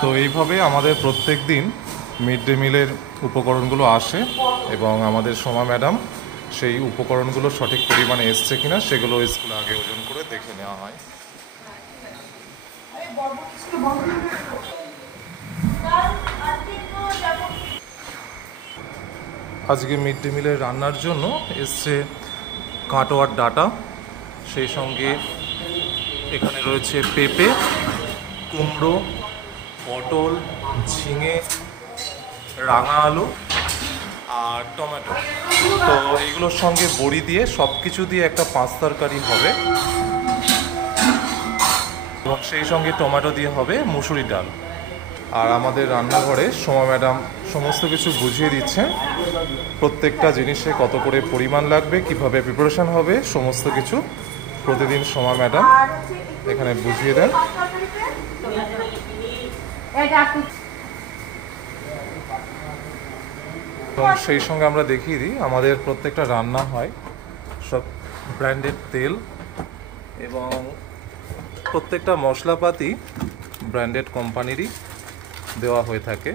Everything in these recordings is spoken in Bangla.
তো এইভাবে আমাদের প্রত্যেক দিন মিড ডে মিলের উপকরণগুলো আসে এবং আমাদের সোমা ম্যাডাম সেই উপকরণগুলো সঠিক পরিমাণে এসছে কিনা সেগুলো স্কুলে আগে ওজন করে দেখে নেওয়া হয়। আজকে মিড ডে মিলের রান্নার জন্য এসছে কাটোয়ার ডাটা, সেই সঙ্গে এখানে রয়েছে পেঁপে, কুমড়ো, পটল, ঝিঙে, রাঙা আলু আর টমেটো। তো এইগুলোর সঙ্গে বড়ি দিয়ে সব কিছু দিয়ে একটা পাঁচ তরকারি হবে এবং সেই সঙ্গে টমেটো দিয়ে হবে মুসুরি ডাল। আর আমাদের রান্নাঘরে সোমা ম্যাডাম সমস্ত কিছু বুঝিয়ে দিচ্ছেন, প্রত্যেকটা জিনিসে কত করে পরিমাণ লাগবে, কিভাবে প্রিপারেশন হবে, সমস্ত কিছু প্রতিদিন সোমা ম্যাডাম এখানে বুঝিয়ে দেন। এবং সেই সঙ্গে আমরা দেখিয়ে দিই আমাদের প্রত্যেকটা রান্না হয় সব ব্র্যান্ডেড তেল এবং প্রত্যেকটা মশলাপাতি ব্র্যান্ডেড কোম্পানিরই দেওয়া হয়ে থাকে।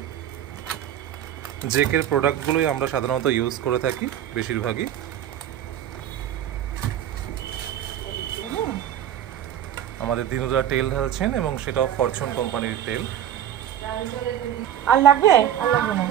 জেকের প্রোডাক্টগুলোই আমরা সাধারণত ইউজ করে থাকি বেশিরভাগই। আমাদের দিনুদা তেল ঢালছেন এবং সেটাও ফরচুন কোম্পানির তেল। আর লাগবে? আর লাগবে না।